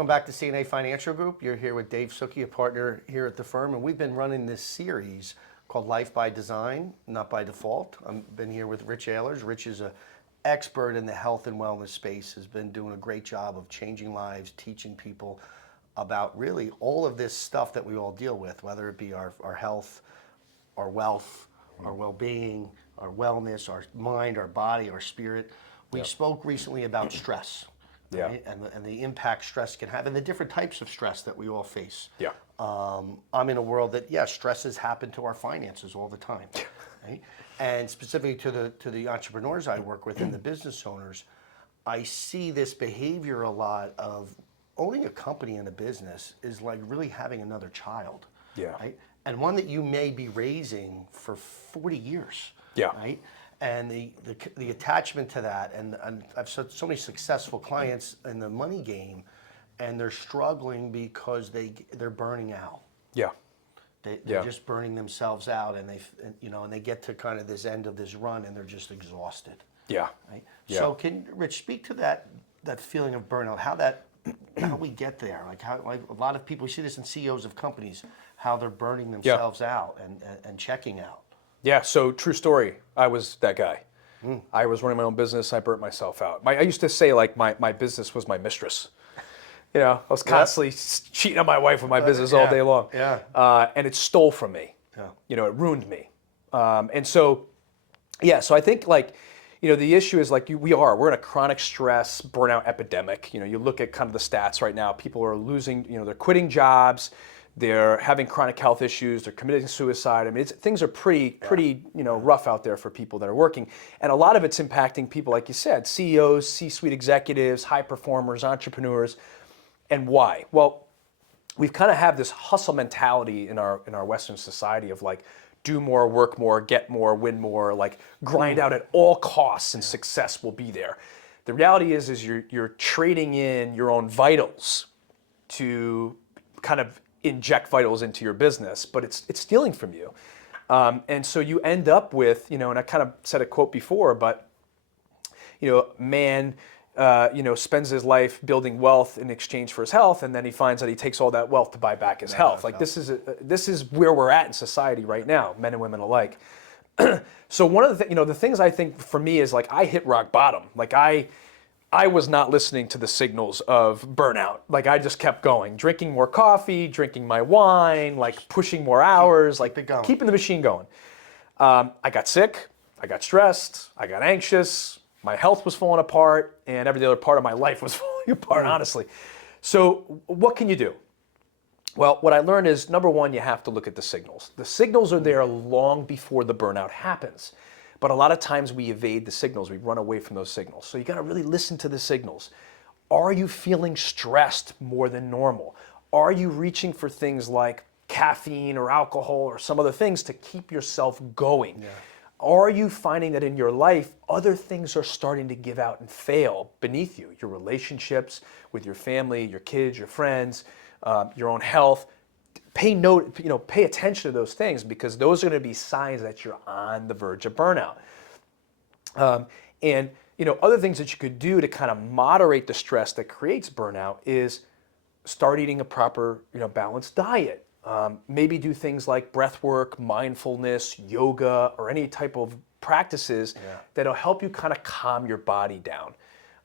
Welcome back to CNA Financial Group. You're here with Dave Suckey, a partner here at the firm, and we've been running this series called Life by Design, Not by Default. I've been here with Rich Ahlers. Rich is an expert in the health and wellness space, has been doing a great job of changing lives, teaching people about really all of this stuff that we all deal with, whether it be our health, our wealth, our well-being, our wellness, our mind, our body, our spirit. We spoke recently about stress, right? And the impact stress can have, and the different types of stress that we all face. Yeah. I'm in a world that, stresses happen to our finances all the time, right? And specifically to the entrepreneurs I work with and the business owners, I see this behavior a lot of owning a company and a business is like really having another child, right? And one that you may be raising for 40 years, right? And the attachment to that, and I've had so many successful clients in the money game, and they're struggling because they're burning out. They're just burning themselves out, and they get to kind of this end of this run, and they're just exhausted. Right? So can Rich speak to that feeling of burnout? How we get there? Like a lot of people, we see this in CEOs of companies, how they're burning themselves out and checking out. Yeah, so true story. I was that guy. I was running my own business. I burnt myself out. I used to say like my business was my mistress. I was constantly cheating on my wife with my business all day long. And it stole from me. It ruined me. And so I think like, the issue is like we're in a chronic stress burnout epidemic. You look at kind of the stats right now. People are losing, they're quitting jobs. They're having chronic health issues. They're committing suicide. I mean, things are pretty rough out there for people that are working. And a lot of it's impacting people, like you said, CEOs, C-suite executives, high performers, entrepreneurs. And why? Well, we've kind of have this hustle mentality in our Western society of like, do more, work more, get more, win more, like grind out at all costs and success will be there. The reality is you're trading in your own vitals to kind of inject vitals into your business, but it's stealing from you. And so you end up with, and I kind of said a quote before, but, man, spends his life building wealth in exchange for his health, and then he finds that he takes all that wealth to buy back his health. Like this is where we're at in society right now, men and women alike. So one of the things I think for me is like I hit rock bottom. Like I was not listening to the signals of burnout. Like I just kept going, drinking more coffee, drinking my wine, like pushing more hours, keeping the machine going. I got sick, I got stressed, I got anxious, my health was falling apart, and every other part of my life was falling apart, honestly. So what can you do? Well, what I learned is, number one, you have to look at the signals. The signals are there long before the burnout happens. But a lot of times we evade the signals. We run away from those signals. So you got to really listen to the signals. Are you feeling stressed more than normal? Are you reaching for things like caffeine or alcohol or some other things to keep yourself going? Are you finding that in your life, other things are starting to give out and fail beneath you? Your relationships with your family, your kids, your friends, your own health. Pay attention to those things, because those are going to be signs that you're on the verge of burnout. And other things that you could do to kind of moderate the stress that creates burnout is start eating a proper, balanced diet. Maybe do things like breath work, mindfulness, yoga, or any type of practices that'll help you kind of calm your body down.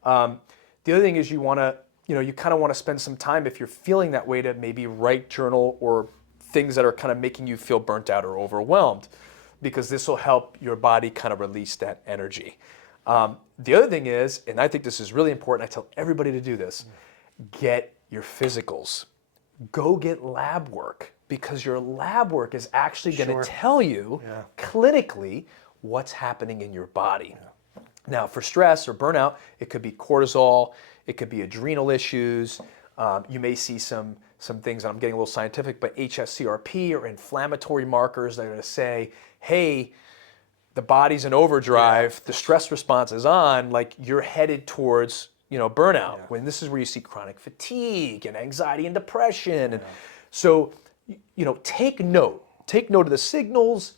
The other thing is you want to, you kind of want to spend some time, if you're feeling that way, to maybe write journal or things that are kind of making you feel burnt out or overwhelmed, because this will help your body kind of release that energy. The other thing is, and I think this is really important, I tell everybody to do this, get your physicals. Go get lab work, because your lab work is actually going to tell you clinically what's happening in your body. Now, for stress or burnout, it could be cortisol, it could be adrenal issues. You may see some things, and I'm getting a little scientific, but HSCRP or inflammatory markers that are going to say, hey, the body's in overdrive, the stress response is on, like you're headed towards burnout. When this is where you see chronic fatigue and anxiety and depression. And so, take note of the signals.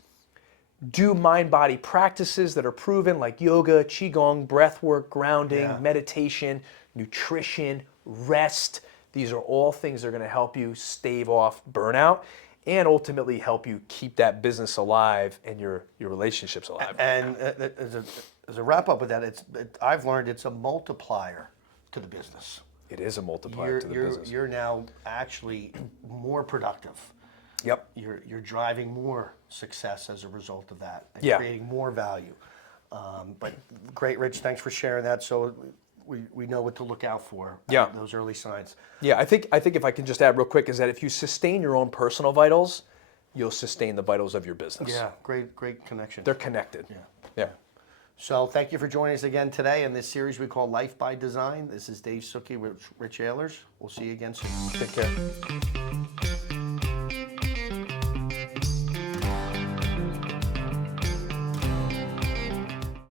Do mind-body practices that are proven, like yoga, qigong, breath work, grounding, meditation, nutrition, rest. These are all things that are going to help you stave off burnout and ultimately help you keep that business alive and your relationships alive. And as a wrap up with that, I've learned it's a multiplier to the business. It is a multiplier to the business. You're now actually more productive. Yep. You're driving more success as a result of that, and Yeah. creating more value. But great, Rich. Thanks for sharing that. So we know what to look out for. Yeah. Those early signs. Yeah, I think if I can just add real quick is that if you sustain your own personal vitals, you'll sustain the vitals of your business. Yeah. Great connection. They're connected. Yeah. So thank you for joining us again today in this series we call Life by Design. This is Dave Suckey with Rich Ahlers. We'll see you again soon. Take care.